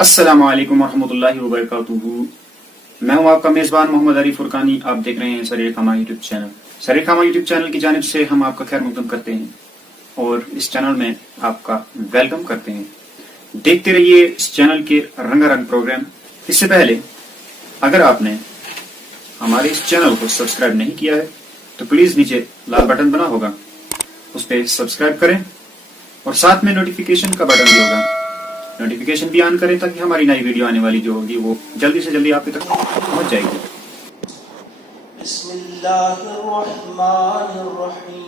السلام علیکم ورحمۃ اللہ وبرکاتہ. میں ہوں آپ کا میزبان محمد علی فرقانی. آپ دیکھ رہے ہیں سریر خامہ یوٹیوب چینل. سریر خامہ یوٹیوب چینل کی جانب سے ہم آپ کا خیر مقدم کرتے ہیں اور اس چینل میں آپ کا ویلکم کرتے ہیں. دیکھتے رہیے اس چینل کے رنگا رنگ پروگرام. اس سے پہلے اگر آپ نے ہمارے اس چینل کو سبسکرائب نہیں کیا ہے تو پلیز نیچے لال بٹن بنا ہوگا, اس پہ سبسکرائب کریں اور ساتھ میں نوٹیفیکیشن کا بٹن بھی ہوگا, نوٹیفیکیشن بھی آن کریں تاکہ ہماری نئی ویڈیو آنے والی جو ہوگی وہ جلدی سے جلدی آپ تک پہنچ جائے گی. بسم اللہ الرحمن الرحیم.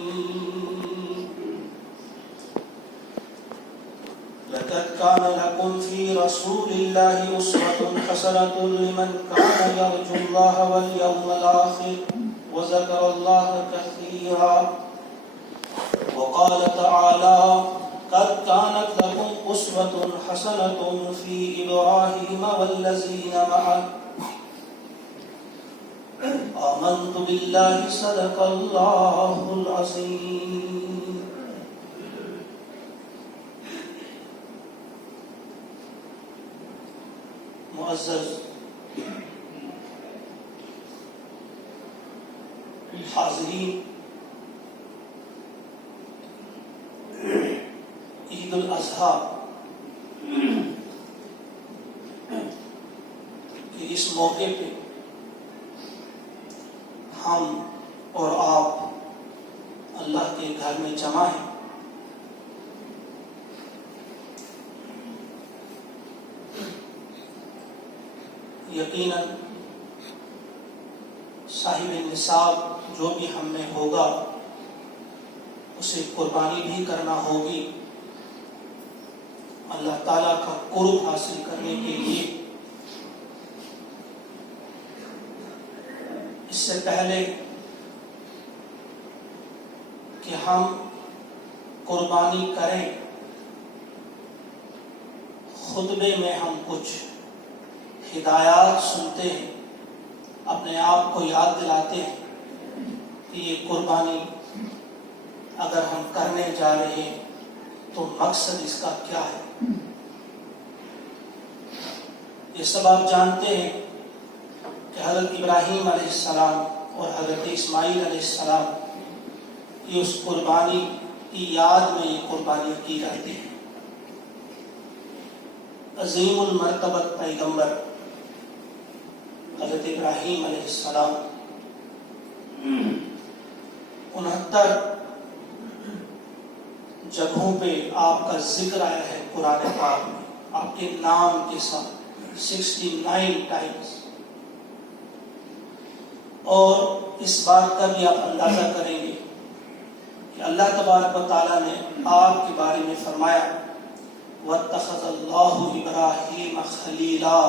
لقد كان لكم في رسول الله أسوة حسنة لمن كان يرجو الله واليوم الآخر وذكر الله كثيرا. وقال تعالى قد كانت لكم أسوة حسنة في إبراهيم والذين معه آمنت بالله صدق الله العظيم. معزز حاضرین, عید الاضحیٰ کے اس موقع پہ ہم اور آپ اللہ کے گھر میں جمع ہیں. یقیناً صاحب نصاب جو بھی ہم میں ہوگا اسے قربانی بھی کرنا ہوگی اللہ تعالیٰ کا قرب حاصل کرنے کے لیے. اس سے پہلے کہ ہم قربانی کریں, خطبے میں ہم کچھ ہدایات سنتے ہیں, اپنے آپ کو یاد دلاتے ہیں کہ یہ قربانی اگر ہم کرنے جا رہے ہیں تو مقصد اس کا کیا ہے. یہ سب آپ جانتے ہیں کہ حضرت ابراہیم علیہ السلام اور حضرت اسماعیل علیہ السلام کی اس قربانی کی یاد میں یہ قربانی کی جاتی ہے. عظیم المرتبت پیغمبر حضرت ابراہیم علیہ السلام 69 جگہوں پہ آپ کا ذکر آیا ہے قرآن پاک میں, آپ کے نام کے ساتھ 69 ٹائمز. اور اس بات کا بھی آپ اندازہ کریں گے کہ اللہ تبارک و تعالیٰ نے آپ کے بارے میں فرمایا وَاتَّخَذَ اللَّهُ إِبْرَاهِيمَ خَلِيلًا,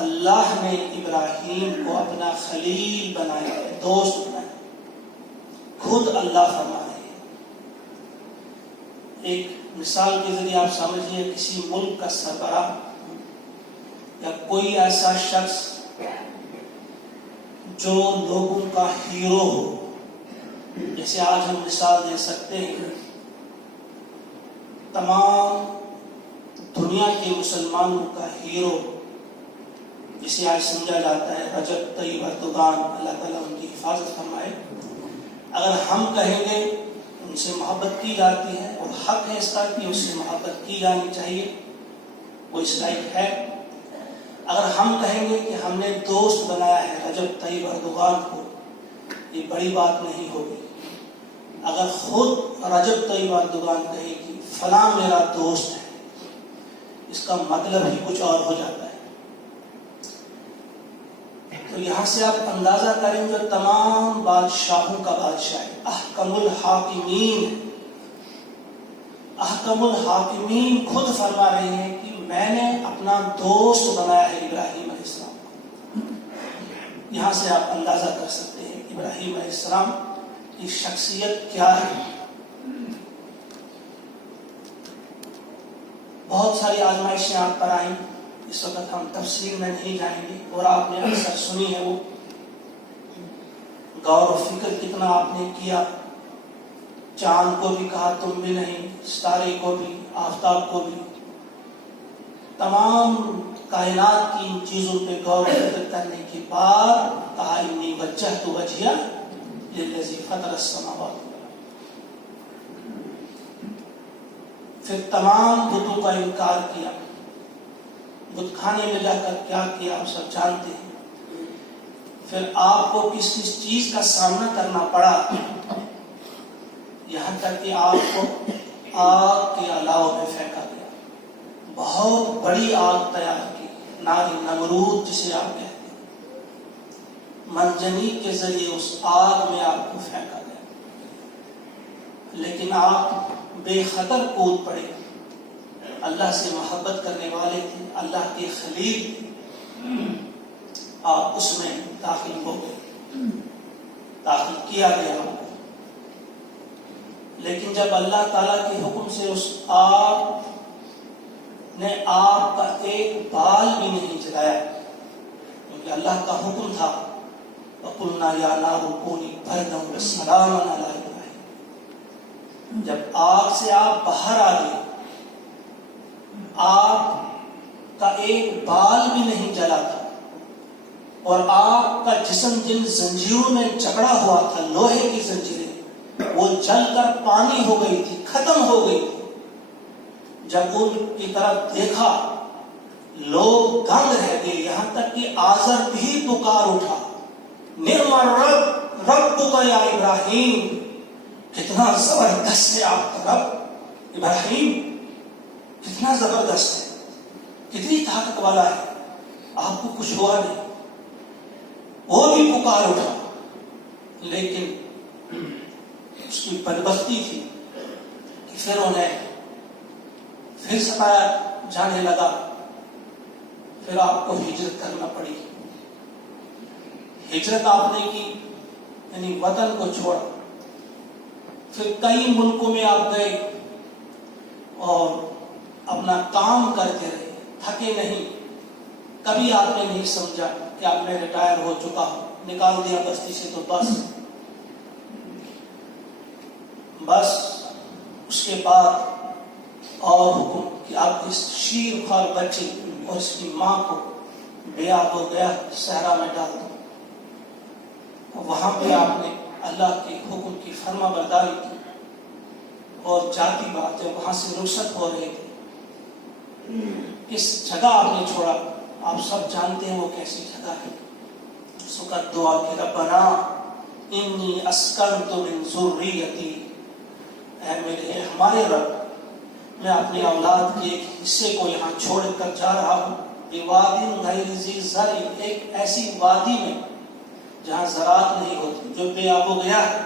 اللہ نے ابراہیم کو اپنا خلیل بنایا, دوست بنایا. خود اللہ فرما رہے ہیں. ایک مثال کے ذریعے آپ سمجھیے, کسی ملک کا سربراہ یا کوئی ایسا شخص جو لوگوں کا ہیرو ہو, جیسے آج ہم مثال دے سکتے ہیں تمام دنیا کے مسلمانوں کا ہیرو جسے آج سمجھا جاتا ہے رجب طیب اردوغان, اللہ تعالیٰ ان کی حفاظت فرمائے. اگر ہم کہیں گے ان سے محبت کی جاتی ہے اور حق ہے اس کا کہ اس سے محبت کی جانی چاہیے, وہ اس لائق ہے. اگر ہم کہیں گے کہ ہم نے دوست بنایا ہے رجب طیب اردوغان کو, یہ بڑی بات نہیں ہوگی. اگر خود رجب طیب اردوغان کہے کہ فلاں میرا دوست ہے, اس کا مطلب ہی کچھ اور ہو جاتا ہے. تو یہاں سے آپ اندازہ کریں جو تمام بادشاہوں کا بادشاہ ہے, احکم الحاکمین ہے. احکم الحاکمین خود فرما رہے ہیں کہ میں نے اپنا دوست بنایا ہے ابراہیم علیہ السلام کو. یہاں سے آپ اندازہ کر سکتے ہیں ابراہیم علیہ السلام کی شخصیت کیا ہے. بہت ساری آزمائشیں آپ پر آئیں, اس وقت ہم تفصیل میں نہیں جائیں گے, اور آپ نے اکثر سنی ہے وہ. غور و فکر کتنا آپ نے کیا, چاند کو بھی کہا تم بھی نہیں, ستارے کو بھی, آفتاب کو بھی. تمام کائنات کی ان چیزوں پہ غور و فکر کرنے کے بعد کہا انی وجہت وجہیہ للذی فطر السماوات والارض. پھر تمام بتوں کا انکار کیا. بت خانے میں جا کر کیا کیا آپ سب جانتے ہیں. پھر آپ کو کس کس چیز کا سامنا کرنا پڑا، یہاں تک کہ آپ کو آگ کے علاوہ میں پھینکا گیا. بہت بڑی آگ تیار کی، نار نمرود جسے آپ کہتے ہیں، منجنیق کے ذریعے اس آگ میں آپ کو پھینکا گیا. لیکن آپ بے خطر کود پڑے. اللہ سے محبت کرنے والے تھے، اللہ کے خلیل تھے، آپ اس میں داخل ہو گئے، داخل کیا گیا آپ کو. لیکن جب اللہ تعالیٰ کے حکم سے اس آگ نے آپ کا ایک بال بھی نہیں جلایا، کیونکہ اللہ کا حکم تھا وَقُلْنَا يَا نَارُ كُونِي بَرْدًا وَسَلَامًا عَلَىٰ إِبْرَاهِيمَ. جب آگ سے آپ باہر آ گئے، آپ کا ایک بال بھی نہیں جلا تھا، اور آپ کا جسم جن زنجیروں میں جکڑا ہوا تھا، لوہے کی زنجیریں، وہ جل کر پانی ہو گئی تھی، ختم ہو گئی تھی. جب ان کی طرف دیکھا لوگ دنگ رہ گئے، یہاں تک کہ آزر بھی پکار اٹھا، نعم الرب ربک یا ابراہیم. کتنا زبردست ہے آپ کا رب ابراہیم، کتنا زبردست ہے، کتنی طاقت والا ہے، آپ کو کچھ ہوا نہیں. وہ بھی پکار اٹھا، لیکن اس کی بدبختی تھی کہ پھر انہیں پھر ستایا جانے لگا. پھر آپ کو ہجرت کرنا پڑی. ہجرت آپ نے کی، یعنی وطن کو چھوڑا. پھر کئی ملکوں میں آپ گئے اور اپنا کام کرتے رہے، تھکے نہیں. کبھی آپ نے نہیں سمجھا کہ آپ میں ریٹائر ہو چکا ہوں، نکال دیا بستی سے تو بس. اس کے بعد اور حکم کہ آپ اس شیر خوار بچے اور اس کی ماں کو بے آب ہو گیا صحرا میں ڈال دو. وہاں پہ آپ نے اللہ کے حکم کی فرما برداری کی. اور جاتی بات جب وہاں سے رخصت ہو رہے تھے، کس جگہ آپ نے چھوڑا، آپ سب جانتے ہیں وہ کیسی جگہ ہے. اس وقت دعا کی ربنا انی اسکنت من ذریتی، اے میرے ہمارے رب، میں اپنی اولاد کے ایک حصے کو یہاں چھوڑ کر جا رہا ہوں، بواد غیر ذی زرع، ایک ایسی وادی میں جہاں زراعت نہیں ہوتی، جو بے آب و گیا ہے.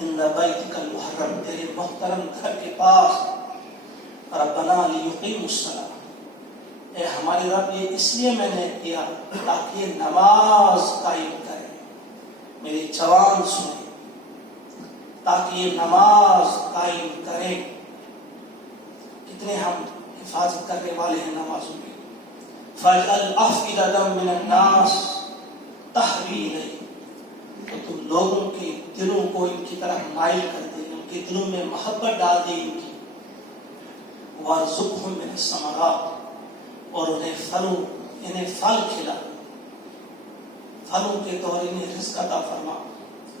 عند بیتک المحرم، تیرے محترم گھر کے پاس. ربنا لیقیموا الصلاۃ، اے ہمارے رب یہ اس لیے میں نے کیا تاکہ یہ نماز قائم کرے. میرے جوان سنیں، تاکہ یہ نماز قائم کریں. کتنے ہم حفاظت کرنے والے ہیں نمازوں کی. فَاجْعَلْ أَفْئِدَةً مِّنَ النَّاسِ تَهْوِي إِلَيْهِ، تو تم لوگوں کے دلوں کو ان کی طرف مائل کر دے، ان کے دلوں میں محبت ڈال دے ان کی. وَارْزُقْهُم مِّنَ الثَّمَرَاتِ، اور انہیں پھل کھلا، پھلوں کے طور انہیں رزق عطا فرما.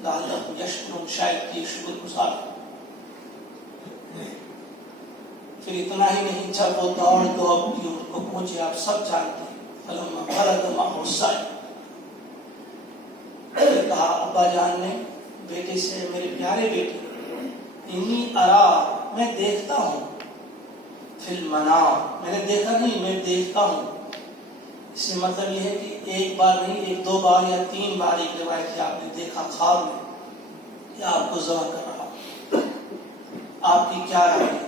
لعلہم یشکرون، شاید یہ شکر گزار. پھر اتنا ہی نہیں، جب وہ دوڑ کی عمر کو پہنچے، آپ سب جانتے ہیں، فلما بلغ معه السعی، کہا ابا جان نے بیٹے سے، میرے پیارے بیٹے، انی ارا، میں دیکھتا ہوں، فی المنام، میں نے دیکھا نہیں، میں دیکھتا ہوں. اس سے مطلب یہ ہے کہ ایک بار نہیں، ایک دو بار یا تین بار ایک روایت ہے آپ نے دیکھا خواب میں کہ آپ کو ذبح کر رہا ہوں. آپ کی کیا رائے ہے؟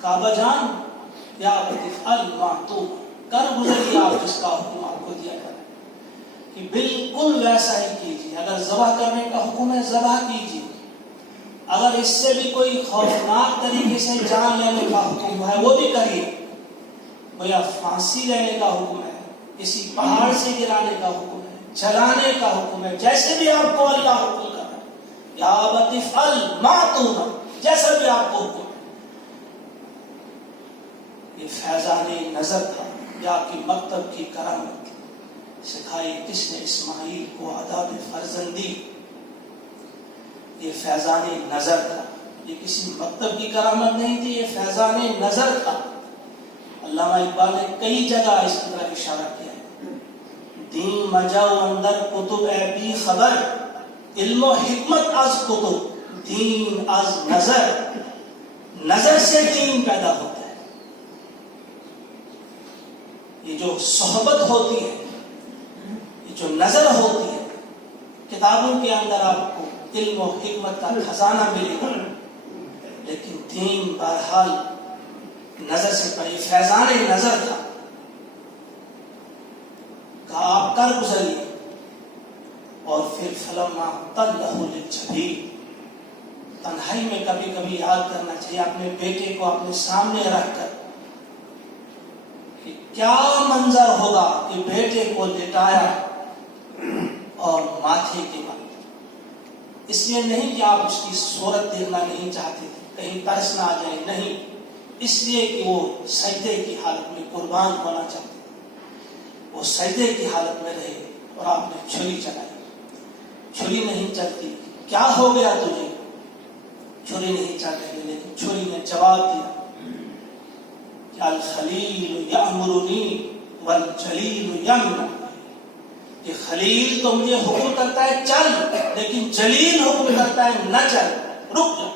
کعبہ جان، یا افعل ما تؤمر، کر گزریے آپ جس کا حکم آپ کو دیا جائے، کہ بالکل ویسا ہی کیجیے. اگر ذبح کرنے کا حکم ہے ذبح کیجیے، اگر اس سے بھی کوئی خوفناک طریقے سے جان لینے کا حکم ہے وہ بھی کریے. یا پھانسی لینے کا حکم ہے، کسی پہاڑ سے گرانے کا حکم ہے، جلانے کا حکم ہے، جیسے بھی آپ کو اللہ حکم کر رہا ہے. یا ابت افعل ما تؤمر، جیسا بھی آپ کو حکم ہے. یہ فیضان نظر تھا یا کہ مکتب کی کرامت سکھائی کس نے اسماعیل کو آداب فرزندی. یہ فیضان نظر تھا، یہ کسی مکتب کی کرامت نہیں تھی، یہ فیضان نظر تھا. علامہ اقبال نے کئی جگہ اس کی طرف اشارہ کیا ہے. دین مجاو اندر کتب اے بی خبر، علم و حکمت از کتب دین از نظر. نظر سے دین پیدا ہوتا ہے. یہ جو صحبت ہوتی ہے، یہ جو نظر ہوتی ہے، کتابوں کے اندر آپ کو علم و حکمت کا خزانہ ملے گا، لیکن دین بہرحال نظر سے پڑی. فیضان نظر تھا. کہا آپ کر گزریے. اور پھر فلما طلہ للجبین، تنہائی میں کبھی کبھی یاد کرنا چاہیے اپنے بیٹے کو اپنے سامنے رکھ کر کہ کیا منظر ہوگا کہ بیٹے کو لٹایا اور ماتھے کے بل. اس لیے نہیں کہ آپ اس کی صورت دیکھنا نہیں چاہتے تھے، کہیں ترس نہ آ جائے، نہیں، اس لیے کہ وہ سجدے کی حالت میں قربان ہونا چاہتے تھے. وہ سجدے کی حالت میں رہے اور آپ نے چھری چلائی. چھری نہیں چلتی. کیا ہو گیا تجھے؟ چھری نہیں چل رہی، لیکن چھری نے جواب دیا کہ الخلیل یأمرنی والجلیل یمنع. کہ خلیل تو مجھے حکم کرتا ہے چل، لیکن جلیل حکم کرتا ہے نہ چل، رک جا.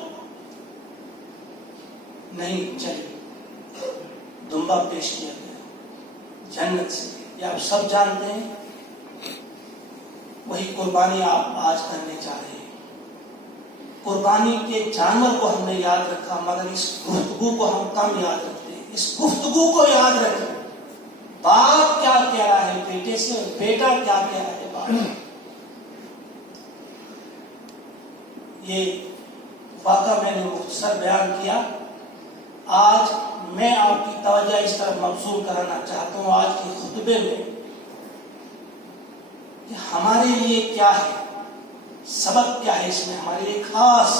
نہیں چلی. دمبا پیش کیا گیا جنت سے. یہ آپ سب جانتے ہیں. وہی قربانی آپ آج کرنے جا رہے ہیں. قربانی کے جانور کو ہم نے یاد رکھا، مگر اس گفتگو کو ہم کم یاد رکھتے ہیں. اس گفتگو کو یاد رکھیں. باپ کیا کہہ رہا ہے بیٹے سے، اور بیٹا کیا کہہ رہا ہے باپ. یہ واقعہ میں نے مختصر بیان کیا. آج میں آپ کی توجہ اس طرف مبذول کرانا چاہتا ہوں آج کے خطبے میں کہ ہمارے لیے کیا ہے، سبق کیا ہے اس میں ہمارے لیے خاص.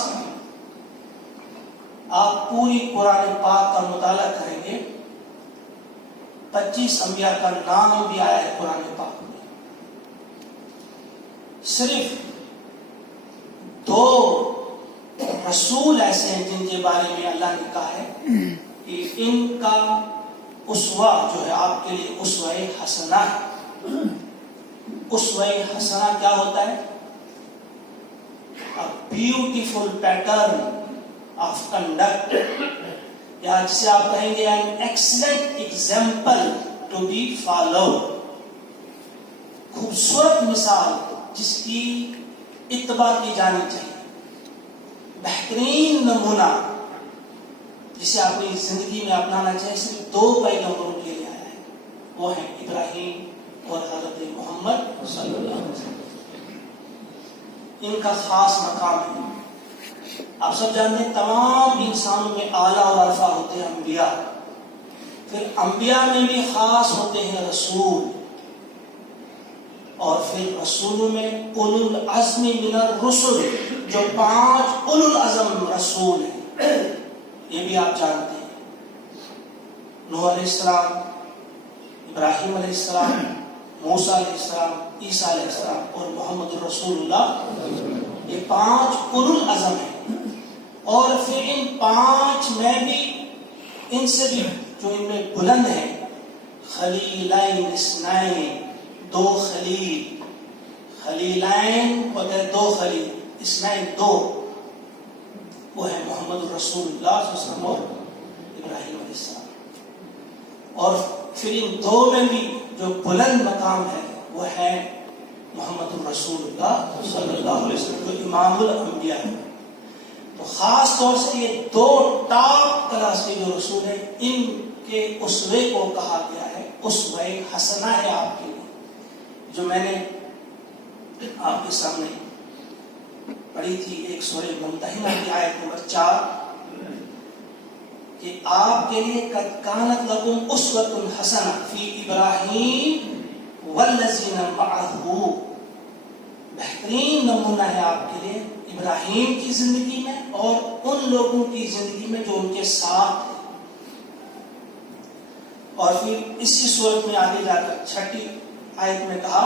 آپ پوری قرآن پاک کا مطالعہ کریں گے، 25 انبیاء کا نام بھی آیا ہے قرآن پاک میں. صرف 2 رسول ایسے ہیں جن کے بارے میں اللہ نے کہا ہے کہ ان کا اسوہ جو ہے آپ کے لیے اسوہ حسنہ ہے. اسوہ حسنہ کیا ہوتا ہے؟ A beautiful pattern of conduct, یا جسے آپ کہیں گے an excellent example to be followed. خوبصورت مثال جس کی اتباع کی جانی چاہیے. بہترین نمونہ جسے اپنی زندگی میں اپنانا چاہیے. صرف 2 پیغمبروں کے لیے آیا ہے، وہ ہیں ابراہیم اور حضرت محمد صلی اللہ علیہ وسلم. ان کا خاص مقام ہے. آپ سب جانتے ہیں تمام انسانوں میں اعلیٰ اور عرفہ ہوتے ہیں انبیاء. پھر انبیاء میں بھی خاص ہوتے ہیں رسول، اور پھر رسولوں میں اولو العزم من الرسل، جو 5 اولو العزم رسول ہیں. یہ بھی آپ جانتے ہیں. نوح علیہ السلام، ابراہیم علیہ السلام، موسیٰ علیہ السلام، عیسیٰ علیہ السلام اور محمد رسول اللہ. یہ 5 اولو العزم ہیں. اور پھر ان 5 میں بھی، ان سے بھی جو ان میں بلند ہیں، خلیلین اثنین، 2 خلیل. خلیلین ہوتے ہیں 2 خلیل، اثنین 2. وہ ہے محمد رسول اللہ صلی اللہ علیہ وسلم اور ابراہیم علیہ السلام. اور پھر ان 2 میں بھی جو بلند مقام ہے وہ ہے محمد رسول اللہ صلی اللہ علیہ وسلم، جو امام الانبیاء ہے. تو خاص طور سے یہ 2 ٹاپ کلاس کے جو رسول ہیں، ان کے اسوے کو کہا گیا ہے اسوہ حسنہ ہے آپ کے لیے. جو میں نے آپ کے سامنے پڑھی تھی ایک سورہ ممتحنہ کی آیت نمبر 4 کہ آپ کے لیے قد کانت لکم اسوۃ حسنہ فی ابراہیم والذین معہ. بہترین نمونہ ہے آپ کے لیے ابراہیم کی زندگی میں اور ان لوگوں کی زندگی میں جو ان کے ساتھ ہیں. اور پھر اسی صورت میں آگے جا کر 6 آیت میں کہا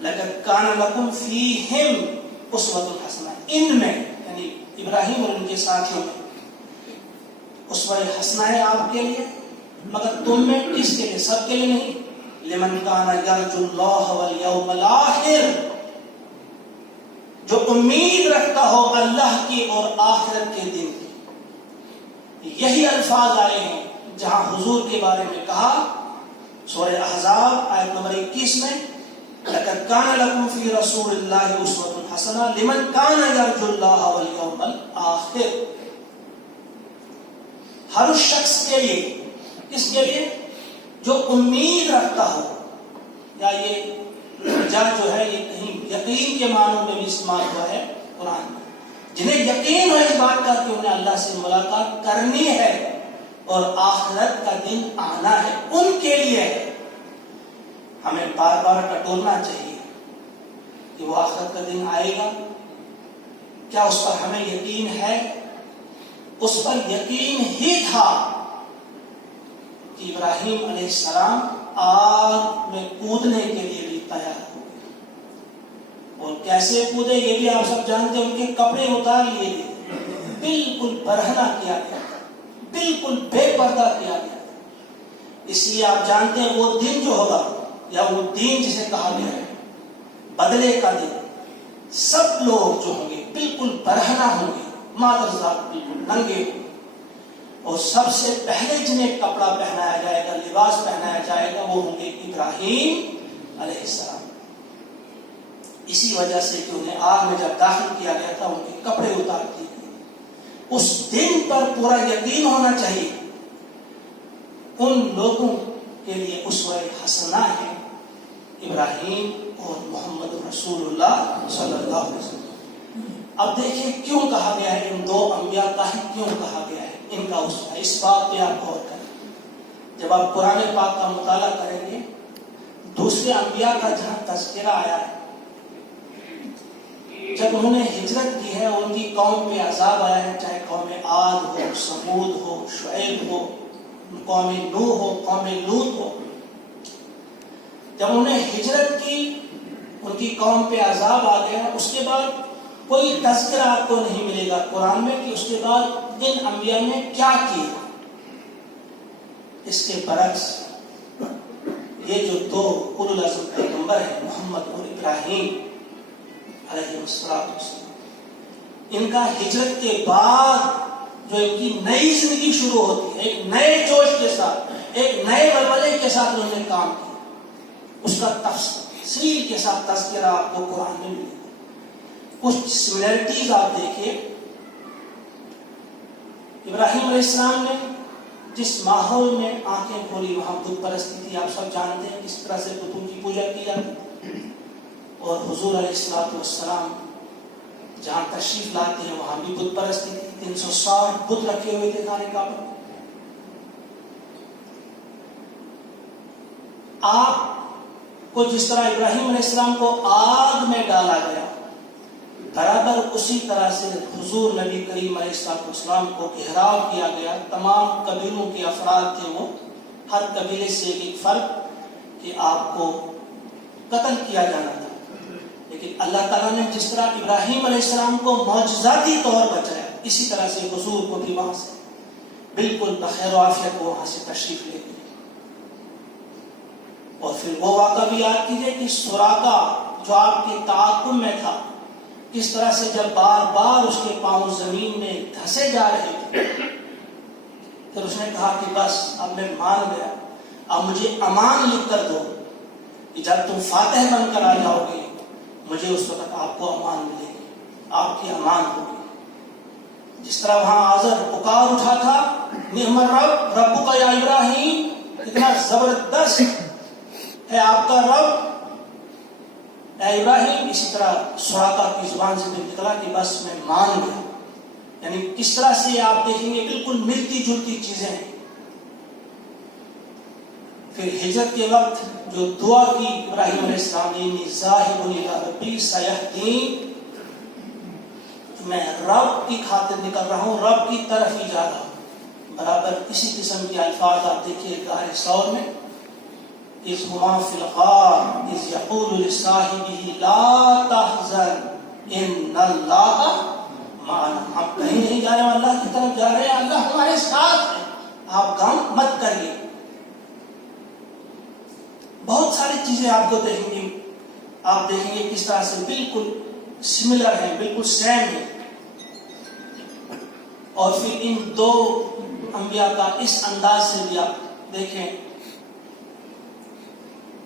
لَقَدْ كَانَ لَكُمْ فِيهِمْ أُسْوَةٌ حَسَنَةٌ، ان میں یعنی ابراہیم اور ان کے ساتھیوں میں اسوہ حسنہ ہے آپ کے لیے، مگر تم میں کس کے لیے؟ سب کے لیے نہیں، لمن کان یرجو اللہ والیوم الآخر، جو امید رکھتا ہو اللہ کی اور آخرت کے دن کی۔ یہی الفاظ آئے ہیں جہاں حضور کے بارے میں کہا سورہ احزاب آیت نمبر 21 میں لَقَدْ كَانَ لَكُمْ فِي رَسُولِ اللَّهِ أُسْوَةٌ حَسَنَةٌ لِمَنْ كَانَ يَرْجُو اللَّهَ وَالْيَوْمَ الْآخِرَ، ہر اس شخص کے لیے، کس کے لیے؟ جو امید رکھتا ہو، یا یہ رجا جو ہے یہ کہیں یقین کے معنوں میں بھی استعمال ہوا ہے قرآن میں، جنہیں یقین ہے اس بات کا کہ انہیں اللہ سے ملاقات کرنی ہے اور آخرت کا دن آنا ہے، ان کے لیے ہمیں بار بار ٹٹولنا چاہیے کہ وہ آخرت کا دن آئے گا، کیا اس پر ہمیں یقین ہے؟ اس پر یقین ہی تھا کہ ابراہیم علیہ السلام آگ میں کودنے کے لیے بھی تیار ہو گئے، اور کیسے کودے یہ بھی آپ سب جانتے ہیں، ان کے کپڑے اتار لیے گئے، بالکل برہنہ کیا گیا، بالکل بے پردہ کیا گیا۔ اس لیے آپ جانتے ہیں وہ دن جو ہوگا، یا وہ دین جسے کہا گیا ہے بدلے کا دن، سب لوگ جو ہوں گے بالکل برہنہ ہوں گے، مادرزاد بالکل ننگے ہوں گے، اور سب سے پہلے جنہیں کپڑا پہنایا جائے گا، لباس پہنایا جائے گا، وہ ہوں گے ابراہیم علیہ السلام۔ اسی وجہ سے کہ انہیں آگ میں جب داخل کیا گیا تھا ان کے کپڑے اتار دیے گئے۔ اس دن پر پورا یقین ہونا چاہیے، ان لوگوں کے لیے اسوہ حسنہ ہے ابراہیم اور محمد رسول اللہ صلی اللہ علیہ وسلم۔ اب دیکھیں کیوں کہا گیا ہے، ان دو انبیاء کا ہی کیوں کہا گیا ہے ان کا اسوہ، اس بات پہ آپ غور کریں۔ جب آپ قرآن پاک کا مطالعہ کریں گے، دوسرے انبیاء کا جہاں تذکرہ آیا ہے، جب انہوں نے ہجرت کی ہے اور ان کی قوم پہ عذاب آیا ہے، چاہے قوم عاد ہو، سمود ہو، شعیب ہو، قوم نوح ہو، قوم لوط ہو، جب انہوں نے ہجرت کی ان کی قوم پہ عذاب آ گیا، اس کے بعد کوئی تذکرہ آپ کو نہیں ملے گا قرآن میں کہ اس کے بعد ان انبیاء نے کیا کیا۔ اس کے برعکس یہ جو دو اولو العزم پیغمبر ہیں محمد اور ابراہیم علیہ السلام، ان کا ہجرت کے بعد جو ان کی نئی زندگی شروع ہوتی ہے، ایک نئے جوش کے ساتھ، ایک نئے ولولے کے ساتھ انہوں نے کام کیا، اس کا تفصیل کے ساتھ تذکرہ آپ کو قرآن میں ملے گا۔ کچھ سملیرٹیز آپ دیکھیے، ابراہیم علیہ السلام نے جس ماحول میں آنکھیں کھولی وہاں بت پرستی تھی، آپ سب جانتے ہیں کس طرح سے بتوں کی پوجا کی جاتی، اور حضور علیہ السلام جہاں تشریف لاتے ہیں وہاں بھی بت پرستی تھی، 360 بت رکھے ہوئے تھے خانے کعبہ۔ آپ کو جس طرح ابراہیم علیہ السلام کو آگ میں ڈالا گیا، برابر اسی طرح سے حضور نبی کریم علیہ السلام کو گھیراؤ کیا گیا۔ تمام قبیلوں کے افراد تھے، وہ ہر قبیلے سے ایک فرق کہ آپ کو قتل کیا جانا تھا، لیکن اللہ تعالیٰ نے جس طرح ابراہیم علیہ السلام کو معجزاتی طور بچایا، اسی طرح سے حضور کو بھی وہاں سے بالکل بخیر و عافیت وہاں سے تشریف لے گئے۔ اور پھر وہ واقعہ بھی یاد کیجئے کہ سراقہ جو آپ کے تعاقب میں تھا، کس طرح سے جب بار بار اس کے پاؤں زمین میں دھسے جا رہے تھے، پھر اس نے کہا کہ بس اب میں مان گیا، اب مجھے امان لکھ کر دو کہ جب تم فاتح بن کر آ جاؤ گے مجھے اس وقت آپ کو امان ملے گی، آپ کی امان ہوگی۔ جس طرح وہاں آزر پکار اٹھا تھا، نعم الرب ربک یا ابراہیم، اتنا زبردست ہے آپ کا رب اے ابراہیم، اسی طرح سراقہ کی زبان سے نکلا کہ بس میں مان گیا۔ یعنی کس طرح سے آپ دیکھیں گے بالکل ملتی جلتی چیزیں ہیں۔ پھر ہجرت کے وقت جو دعا کی ابراہیم علیہ السلام نے، ذاہب الی ربی سیہدین، میں رب کی خاطر نکل رہا ہوں، رب کی طرف ہی جا رہا ہوں، برابر اسی قسم کے الفاظ آپ دیکھیے غار ثور میں، اذ ہما فی الغار اذ یقول لصاحبہ لا تحزن ان اللہ معنا، ہم کہیں نہیں جا رہے ہیں، اللہ کی طرف جا رہے ہیں، اللہ ہمارے ساتھ ہے، آپ غم مت کریے۔ بہت ساری چیزیں آپ کو دیکھیں گے، آپ دیکھیں گے کس طرح سے بالکل سملر ہیں، بالکل سیم ہیں۔ اور پھر ان دو انبیاء کا اس انداز سے بھی آپ دیکھیں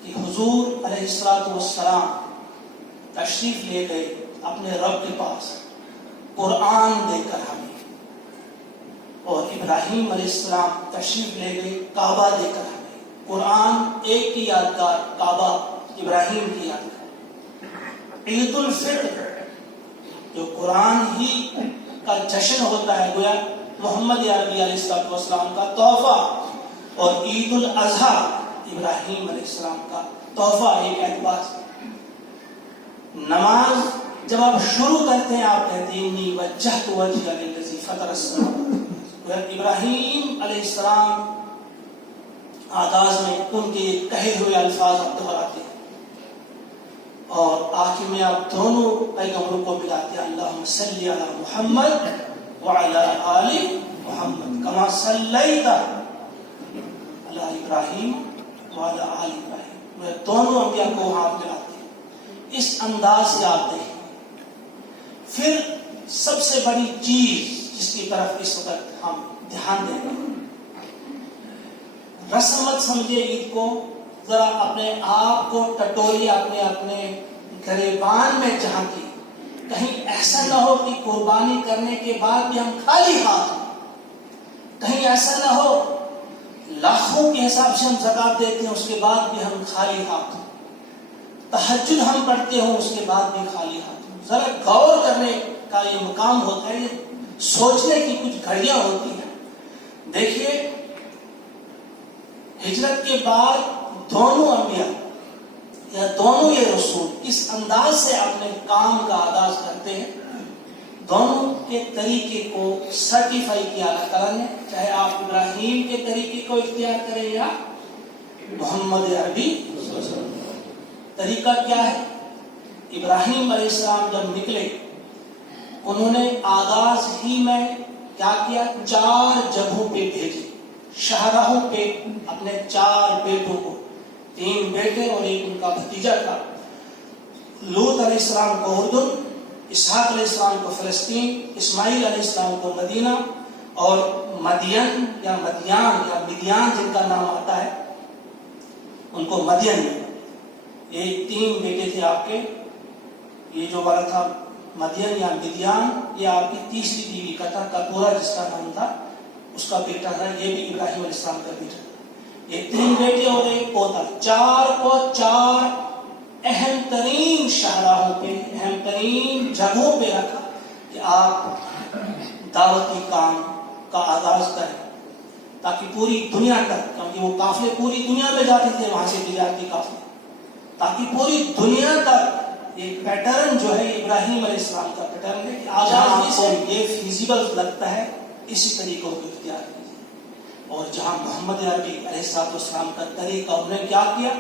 کہ حضور علیہ السلام تشریف لے گئے اپنے رب کے پاس قرآن دے کر ہمیں، اور ابراہیم علیہ السلام تشریف لے گئے کعبہ دے کر ہمیں۔ قرآن ایک کی یادگار، کعبہ ابراہیم کی یادگار۔ عید الفطر جو قرآن ہی کا جشن ہوتا ہے، گویا محمد عربی علیہ السلام کا تحفہ، اور عید الاضحیٰ ابراہیم علیہ السلام کا تحفہ ایک اعتبار سے۔ نماز جب آپ شروع کرتے ہیں آپ کہتے ہیں انی وجہت وجہی للذی فطر السماوات، ابراہیم علیہ السلام آغاز میں ان کے کہے ہوئے الفاظ آپ دہراتے ہیں، اور آخر میں آپ دونوں پیغمبروں کو ملاتے ہیں، اللہم صلی علی محمد وعلی آل محمد کما صلیت علی ابراہیم وعلی آل ابراہیم، وہ دونوں انبیاء کو وہاں ملاتے ہیں۔ اس انداز سے آپ دیکھیں۔ پھر سب سے بڑی چیز جس کی طرف اس وقت ہم دھیان دیں گے، رسم مت سمجھے عید کو، ذرا اپنے آپ کو ٹٹولیے، اپنے گریبان میں جھانکیے، کہیں ایسا نہ ہو کہ قربانی کرنے کے بعد بھی ہم خالی ہاتھ ہوں، کہیں ایسا نہ ہو لاکھوں کے حساب سے ہم زکات دیتے ہیں اس کے بعد بھی ہم خالی ہاتھ ہوں، تہجد ہم پڑھتے ہوں اس کے بعد بھی خالی ہاتھ ہوں۔ ذرا غور کرنے کا یہ مقام ہوتا ہے، یہ سوچنے کی کچھ گھڑیاں ہوتی ہیں۔ دیکھیے ہجرت کے بعد دونوں انبیاء یا دونوں یہ رسول اس انداز سے اپنے کام کا آغاز کرتے ہیں، دونوں کے طریقے کو سرٹیفائی کیا اللہ تعالیٰ نے، چاہے آپ ابراہیم کے طریقے کو اختیار کریں یا محمد عربی۔ طریقہ کیا ہے؟ ابراہیم علیہ السلام جب نکلے انہوں نے آغاز ہی میں کیا کیا؟ 4 جگہوں پہ بھیجے، شاہراہوں پہ اپنے 4 بیٹوں کو، 3 بیٹے اور ایک ان کا بھتیجا تھا۔ لوط علیہ السلام کو اردن، اسحاق علیہ السلام کو فلسطین، اسماعیل علیہ السلام کو مدینہ، اور مدین یا مدیان جن کا نام آتا ہے ان کو مدین میں۔ یہ 3 بیٹے تھے آپ کے، یہ جو والا تھا مدین یا مدیان، یہ آپ کی تیسری بیوی کا تھا، کپورا جس کا نام تھا، اس کا بیٹا تھا، یہ بھی ابراہیم علیہ السلام کا بیٹا تھا۔ یہ 3 بیٹے اور ایک پوتا، 4 کو 4 اہم ترین شاہراہوں پہ، اہم ترین جگہوں پہ رکھا کہ آپ دعوتی کام کا آغاز کریں، تاکہ پوری دنیا تک، کیونکہ وہ قافلے پوری دنیا میں جاتے تھے وہاں سے تجارتی قافلے، تاکہ پوری دنیا تک ایک پیٹرن جو ہے ابراہیم علیہ السلام کا پیٹرن ہے کہ آغاز سے یہ فیزیبل لگتا ہے اسی طریقوں کو اختیار کیجیے۔ اور جہاں محمد عربی علیہ السلام کا طریقہ، انہوں نے کیا کیا؟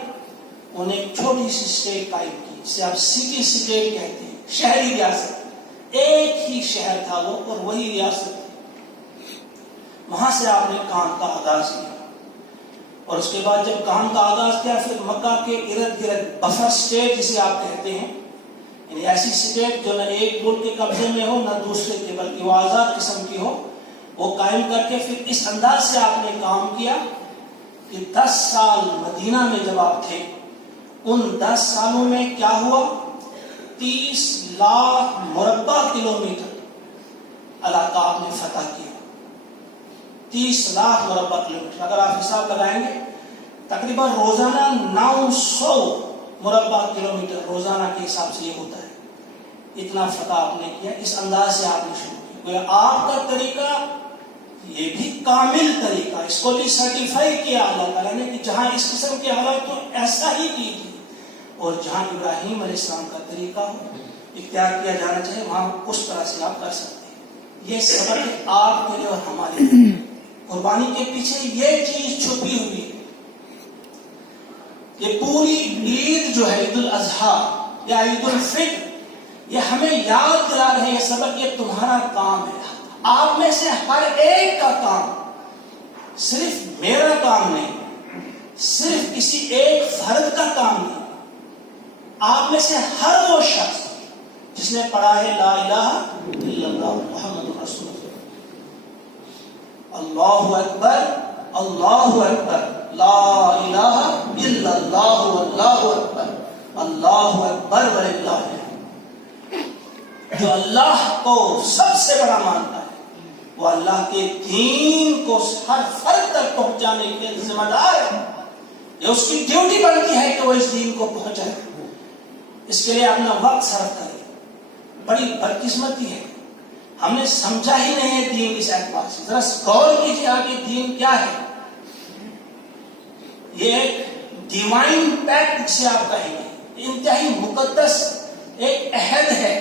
انہوں نے ایک چھوٹی سی اسٹیٹ قائم کی، جسے آپ سٹی اسٹیٹ کہتے ہیں، شہری ریاست، ایک ہی شہر تھا وہ اور وہی ریاست تھی۔ وہاں سے آپ نے کام کا آغاز کیا، اور اس کے بعد جب کام کا آغاز کیا پھر مکہ کے ارد گرد بفر اسٹیٹ جسے آپ کہتے ہیں، یعنی ایسی اسٹیٹ جو نہ ایک ملک کے قبضے میں ہو نہ دوسرے کے، بلکہ وہ آزاد قسم کی ہو، وہ قائم کر کے پھر اس انداز سے آپ نے کام کیا کہ 10 سال مدینہ میں جب آپ تھے، ان 10 سالوں میں کیا ہوا؟ 30 لاکھ مربع کلومیٹر علاقہ آپ نے فتح کیا۔ 30 لاکھ مربع کلومیٹر، اگر آپ حساب لگائیں گے تقریباً روزانہ 900 مربع کلومیٹر روزانہ کے حساب سے یہ ہوتا ہے، اتنا فتح آپ نے کیا۔ اس انداز سے آپ نے شروع کیا۔ آپ کا طریقہ یہ بھی کامل طریقہ، اس کو بھی سرٹیفائی کیا اللہ تعالیٰ نے کہ جہاں اس قسم کے حالات تو ایسا ہی کیجیے، اور جہاں ابراہیم علیہ السلام کا طریقہ اختیار کیا جانا چاہے وہاں اس طرح سے آپ کر سکتے ہیں۔ یہ سبق آپ کے لیے اور ہمارے لیے۔ قربانی کے پیچھے یہ چیز چھپی ہوئی ہے کہ پوری عید جو ہے عید الاضحیٰ یا عید الفطر یہ ہمیں یاد دلا رہے ہیں یہ سبق یہ تمہارا کام ہے. آپ میں سے ہر ایک کا کام، صرف میرا کام نہیں، صرف کسی ایک فرد کا کام نہیں. آپ میں سے ہر وہ شخص جس نے پڑھا ہے لا الہ الا اللہ محمد رسول اللہ، اللہ اکبر اللہ اکبر لا الہ الا اللہ واللہ اکبر اللہ اکبر وللہ الحمد، جو اللہ کو سب سے بڑا مانتا ہے وہ اللہ کے دین کو ہر فرد تک پہنچانے کے ذمہ دار ہے. یہ اس کی ڈیوٹی بنتی ہے کہ وہ اس دین کو پہنچائے، اس کے لیے اپنا وقت صرف کرے. بڑی بدقسمتی ہے ہم نے سمجھا ہی نہیں ہے دین اس اعتبار سے. ذرا غور کیجیے آپ یہ دین کیا ہے. یہ ایک ڈیوائن پیکٹ جسے آپ کہیں گے، انتہائی مقدس ایک عہد ہے.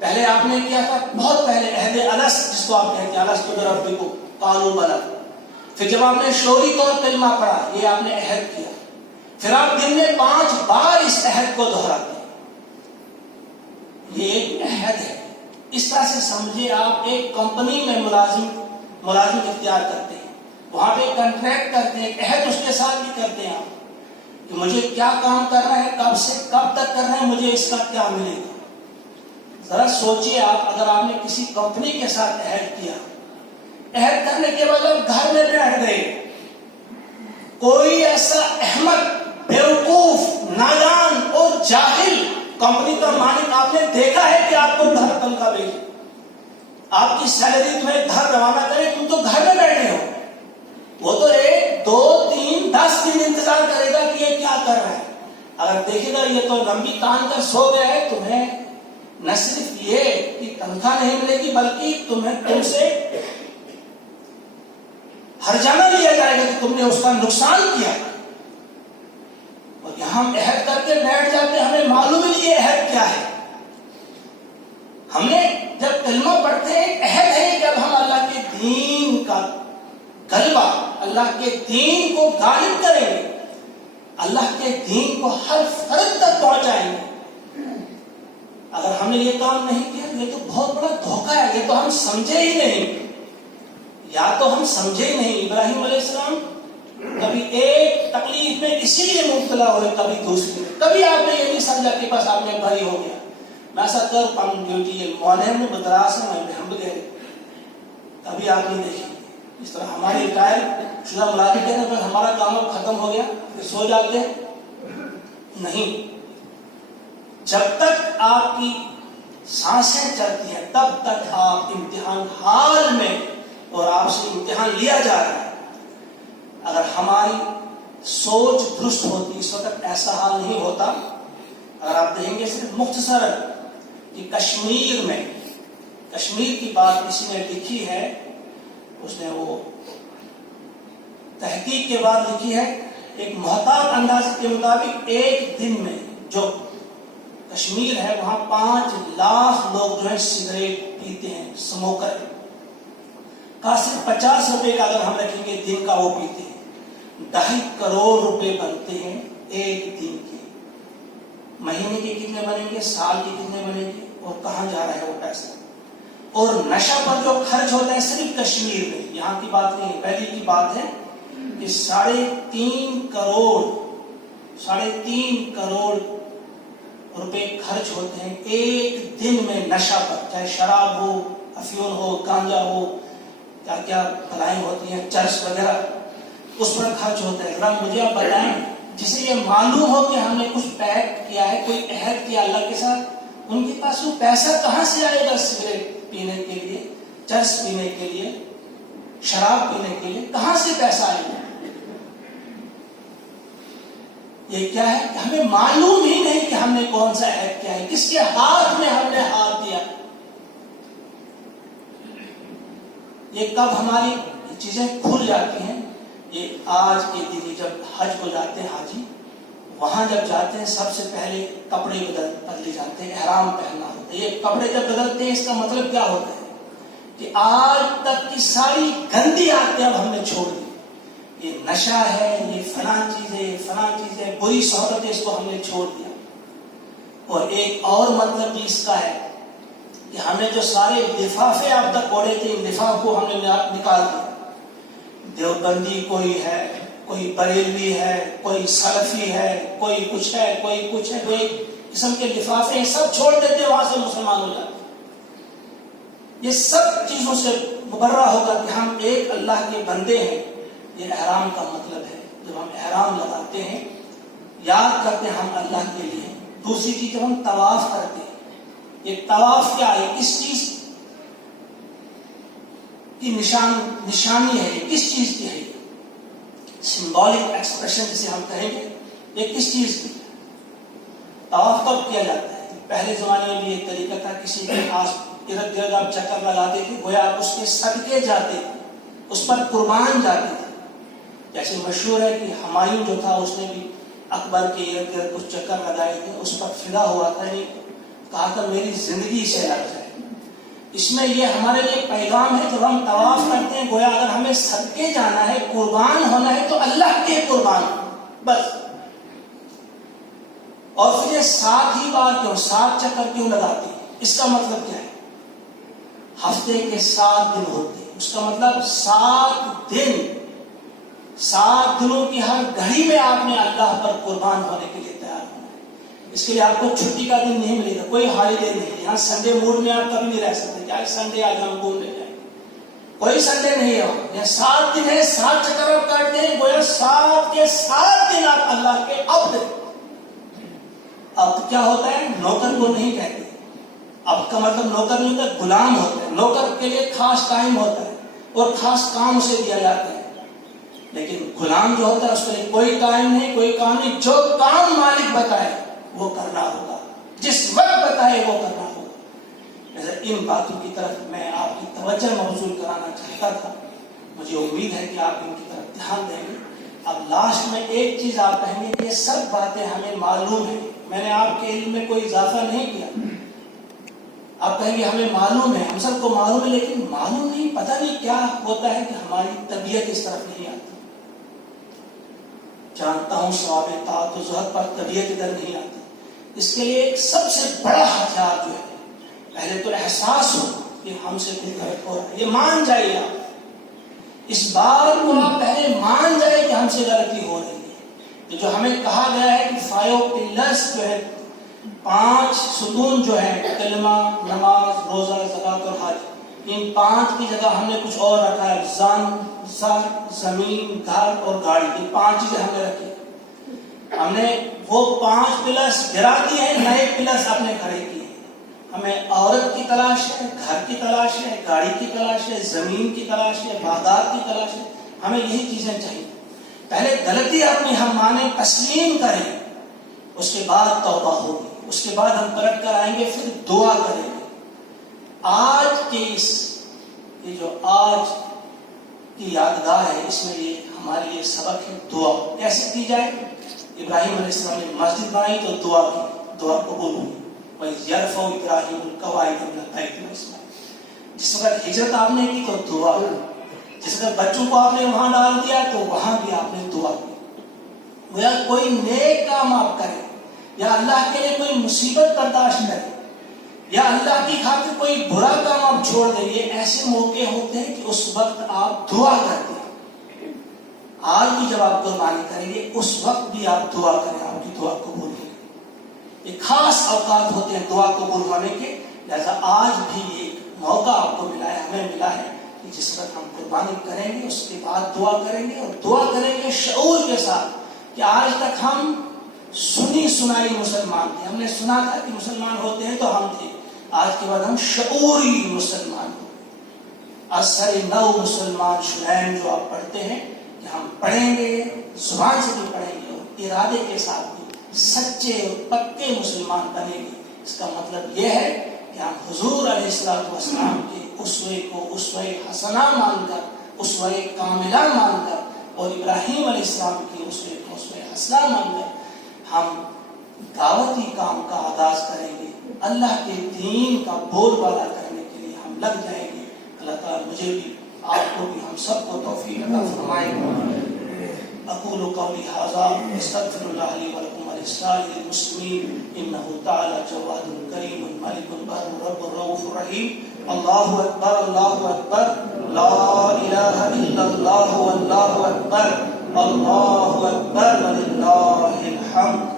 پہلے آپ نے کیا تھا، بہت پہلے عہد الست جس کو آپ کہتے ہیں، الست بربکم قالوا بلی. پھر جب آپ نے شعوری طور پر کلمہ پڑھا یہ آپ نے عہد کیا. پھر آپ دن میں 5 بار اس عہد کو دہراتے ہیں. یہ ایک عہد ہے. اس طرح سے سمجھے آپ ایک کمپنی میں ملازم اختیار کرتے ہیں، وہاں پہ کنٹریکٹ کرتے ہیں، عہد اس کے ساتھ بھی کرتے ہیں آپ کہ مجھے کیا کام کرنا ہے، کب سے کب تک کرنا ہے، مجھے اس کا کیا ملے گا. ذرا سوچئے آپ اگر آپ نے کسی کمپنی کے ساتھ عہد کیا، عہد کرنے کے بعد آپ گھر میں بیٹھ گئے، کوئی ایسا احمق بیوقوف نادان اور جاہل کمپنی کا مالک آپ نے دیکھا ہے کہ آپ کو گھر تنخواہ بھیجے، آپ کی سیلری تمہیں گھر روانہ کرے، تم تو گھر میں بیٹھے ہو. وہ تو 1 2 3 10 دن انتظار کرے گا کہ یہ کیا کر رہا ہے. اگر دیکھے گا یہ تو لمبی تان کر سو گیا ہے، تمہیں نہ صرف یہ کہ تنخواہ نہیں ملے گی بلکہ تم سے ہرجانہ لیا جائے گا کہ تم نے اس کا نقصان کیا. اور یہاں ہم عہد کر کے بیٹھ جاتے ہیں، ہمیں معلوم نہیں یہ عہد کیا ہے. ہم نے جب کلمہ پڑھتے ہیں عہد ہے کہ اب ہم اللہ کے دین کا غلبہ، اللہ کے دین کو غالب کریں گے، اللہ کے دین کو ہر فرد تک پہنچائیں گے. اگر ہم نے یہ کام نہیں کیا یہ تو بہت بڑا دھوکہ ہے. یہ تو ہم سمجھے ہی نہیں، یا تو ہم سمجھے ہی نہیں. ابراہیم علیہ السلام کبھی ایک تکلیف میں اسی لیے مبتلا ہوئے، کبھی دوسری میں. کبھی آپ نے یہ نہیں سمجھا کہ بس آپ نے بھری ہو گیا میں ایسا کر کم ڈیوٹی مولے میں بدراس ہے میں ہم گئے. کبھی آپ نہیں دیکھیں اس طرح ہماری ٹائر شدہ ملازم کہتے ہیں بس ہمارا کام اب ختم ہو گیا پھر سو جاتے ہیں. نہیں، جب تک آپ کی سانسیں چلتی ہیں تب تک آپ امتحان حال میں اور آپ سے امتحان لیا جا رہا ہے. اگر ہماری سوچ درست ہوتی اس وقت ایسا حال نہیں ہوتا. اگر آپ دیکھیں گے صرف مختصر کہ کشمیر کی بات کسی نے لکھی ہے، اس نے وہ تحقیق کے بعد لکھی ہے، ایک محتاط انداز کے مطابق ایک دن میں جو کشمیر ہے وہاں 5 لاکھ لوگ جو ہے سگریٹ پیتے ہیں، اسموکر کا صرف 50 روپے کا اگر ہم رکھیں گے دن کا وہ پیتے ہیں. 2.5 کروڑ روپے بنتے ہیں ایک دن کے. مہینے کے کتنے بنیں گے، سال کے کتنے بنیں گے، اور کہاں جا رہا ہے وہ پیسہ. اور نشہ پر جو خرچ ہوتا ہے صرف کشمیر میں، یہاں کی بات نہیں دہلی کی بات ہے کہ 3.5 کروڑ روپے خرچ ہوتے ہیں ایک دن میں نشہ پر، چاہے شراب ہو، افیون ہو، گانجا ہو، کیا کیا بلائیں ہوتی ہیں، چرس وغیرہ، اس پر خرچ ہوتا ہے. ذرا مجھے آپ بتائیں جسے یہ معلوم ہو کہ ہم نے کچھ پیکٹ کیا ہے، کوئی عہد کیا اللہ کے ساتھ، ان کے پاس وہ پیسہ کہاں سے آئے گا سگریٹ پینے کے لیے، چرس پینے کے لیے، شراب پینے کے لیے، کہاں سے پیسہ آئے گا؟ یہ کیا ہے کہ ہمیں معلوم ہی نہیں کہ ہم نے کون سا عہد کیا ہے، کس کے ہاتھ میں ہم نے ہاتھ دیا. یہ کب ہماری چیزیں کھل جاتی ہیں، یہ آج کے دن جب حج کو جاتے ہیں حاجی، وہاں جب جاتے ہیں سب سے پہلے کپڑے بدلے جاتے ہیں، احرام پہننا ہوتا ہے. یہ کپڑے جب بدلتے ہیں اس کا مطلب کیا ہوتا ہے کہ آج تک کی ساری گندی عادتیں اب ہم نے چھوڑ دی. یہ نشہ ہے، یہ فلاں چیز ہے، بری صحبت ہے، اس کو ہم نے چھوڑ دیا. اور ایک اور مطلب بھی اس کا ہے کہ ہم نے جو سارے لفافے اب تک اوڑے تھے، ان لفاف کو ہم نے نکال دیا. دیوبندی کوئی ہے، کوئی بریلوی ہے، کوئی سلفی ہے، کوئی کچھ ہے، کوئی کچھ ہے، کوئی قسم کے لفافے ہیں، سب چھوڑ دیتے، وہاں سے مسلمان ہو جاتے. یہ سب چیزوں سے مبرہ ہوگا کہ ہم ایک اللہ کے بندے ہیں. یہ احرام کا مطلب ہے. جب ہم احرام لگاتے ہیں، یاد کرتے ہیں ہم اللہ کے لیے. دوسری چیز جب ہم طواف کرتے ہیں، یہ طواف کیا ہے؟ کس چیز کی نشانی ہے؟ یہ کس چیز کی ہے؟ سمبولک ایکسپریشن جسے ہم کہیں گے، یہ کس چیز کی؟ طواف کب کیا جاتا ہے؟ پہلے زمانے میں بھی ایک طریقہ تھا، کسی کے آس ارد گرد آپ چکر لگاتے تھے، گویا آپ اس کے صدقے جاتے تھے، اس پر قربان جاتے تھے. جیسے مشہور ہے کہ ہمایوں جو تھا، اس نے بھی اکبر کے ارد گرد کچھ چکر لگائے تھے، اس پر فدا ہوا تھا، کہا تھا میری زندگی سے لگ جائے. اس میں یہ ہمارے لیے پیغام ہے، جب ہم طواف کرتے ہیں، گویا اگر ہمیں صدقے جانا ہے، قربان ہونا ہے، تو اللہ کے قربان بس. اور پھر یہ 7 ہی بار کیوں، 7 چکر کیوں لگاتے ہیں؟ اس کا مطلب کیا ہے؟ ہفتے کے 7 دن ہوتے ہیں، اس کا مطلب 7 دنوں کی ہر گھڑی میں آپ نے اللہ پر قربان ہونے کے لیے تیار ہونا ہے. اس کے لیے آپ کو چھٹی کا دن نہیں ملے گا، کوئی ہالیڈے نہیں. یہاں سنڈے موڈ میں آپ کبھی نہیں رہ سکتے کہ آج سنڈے، آج ہم گھومنے جائیں. کوئی سنڈے نہیں ہے. یہ 7 دن ہے، 7 چکر آپ کاٹتے ہیں، گویا 7 کے 7 دن آپ اللہ کے عبد. اب کیا ہوتا ہے؟ نوکر کو نہیں کہتے. اب کا مطلب نوکر نہیں ہوتا، غلام ہوتا ہے. نوکر کے لیے خاص ٹائم ہوتا ہے اور خاص کام اسے دیا جاتا ہے. لیکن غلام جو ہوتا ہے، اس کے لیے کوئی ٹائم نہیں، کوئی کام نہیں. جو کام مالک بتائے وہ کرنا ہوگا، جس وقت بتائے وہ کرنا ہوگا. ان باتوں کی طرف میں آپ کی توجہ مبذول کرانا چاہتا تھا. مجھے امید ہے کہ آپ ان کی طرف دھیان دیں گے. اب لاسٹ میں ایک چیز آپ کہیں گے کہ یہ سب باتیں ہمیں معلوم ہیں، میں نے آپ کے علم میں کوئی اضافہ نہیں کیا. آپ کہیں گے ہمیں معلوم ہے، ہم سب کو معلوم ہے، لیکن معلوم نہیں، پتہ نہیں کیا ہوتا ہے کہ ہماری طبیعت اس طرف نہیں آتی. جانتا ہوں ثواب طاعت و زہد پر طبیعت ادھر نہیں آتی. اس کے لیے ایک سب سے بڑا ہتھیار جو ہے، پہلے تو احساس ہو کہ ہم سے کوئی غلط ہو رہا ہے. یہ مان جائیے آپ، اس بات کو آپ پہلے مان جائے کہ ہم سے غلطی ہو رہی ہے. جو ہمیں کہا گیا ہے کہ 5 پلرز جو ہے، 5 ستون جو ہے، کلمہ، نماز، روزہ، زکوٰۃ اور حج، ان 5 کی جگہ ہم نے کچھ اور رکھا ہے. زن، سر، زمین، گھر اور گاڑی، یہ 5 چیزیں ہم نے رکھی. ہم نے وہ 5 پلرز گرا دیے ہیں، نئے پلرز اپنے کھڑے کیے. ہمیں عورت کی تلاش ہے، گھر کی تلاش ہے، گاڑی کی تلاش ہے، زمین کی تلاش ہے، باغات کی تلاش ہے. ہمیں یہی چیزیں چاہیے. پہلے غلطی اپنی ہم مانیں، تسلیم کریں، اس کے بعد توبہ ہوگی، اس کے بعد ہم پلٹ کر آئیں گے، پھر دعا کریں گے. آج کے یہ جو آج کی یادگار ہے، اس میں یہ ہمارے لیے سبق ہے. دعا کیسے کی جائے؟ ابراہیم علیہ السلام نے مسجد بنائی تو دعا کی، دعا قبول ہوئی. یرفع ابراہیم القواعد من البیت واسماعیل. جس وقت ہجرت آپ نے کی تو دعا، جس وقت بچوں کو آپ نے وہاں ڈال دیا تو وہاں بھی آپ نے دعا کی. یا کوئی نیک کام آپ کریں، یا اللہ کے لیے کوئی مصیبت برداشت کریں، یا اللہ کی خاطر کوئی برا کام آپ چھوڑ دیں، یہ ایسے موقع ہوتے ہیں کہ اس وقت آپ دعا کرتے ہیں. آج بھی جب آپ قربانی کریں گے، اس وقت بھی آپ دعا کریں، آپ کی دعا قبول ہوگی. یہ خاص اوقات ہوتے ہیں دعا قبول ہونے کے. لہذا آج بھی ایک موقع آپ کو ملا ہے، ہمیں ملا ہے کہ جس وقت ہم قربانی کریں گے، اس کے بعد دعا کریں گے، اور دعا کریں گے شعور کے ساتھ کہ آج تک ہم سنی سنائی مسلمان تھے. ہم نے سنا تھا کہ مسلمان ہوتے ہیں تو ہم تھے. آج کے بعد ہم شعوری مسلمان ہوں. اثر نو مسلمان شرائم جو آپ پڑھتے ہیں، کہ ہم پڑھیں گے، زبان سے بھی پڑھیں گے اور ارادے کے ساتھ بھی سچے اور پکے مسلمان بنیں گے. اس کا مطلب یہ ہے کہ ہم حضور علیہ السلام کے اسوے کو اسوہ حسنہ مان کر، اسوہ کاملہ مان کر، اور ابراہیم علیہ السلام کی اسوے کو اسوہ حسنہ مان کر ہم دعوتی کام کا آغاز کریں گے. اللہ کے دین کا بول بالا کرنے کے لیے ہم لگ جائیں گے. اللہ مجھے بھی آپ کو بھی ہم سب کو توفیق عطا فرمائے. اقول قولی ھذا استغفر اللہ لی ولکم ولسائر المسلمین انہ تعالی جواد کریم ملک بر رب رؤوف رحیم. اللہ اکبر اللہ اکبر لا الہ الا اللہ واللہ اکبر اللہ اکبر وللہ الحمد.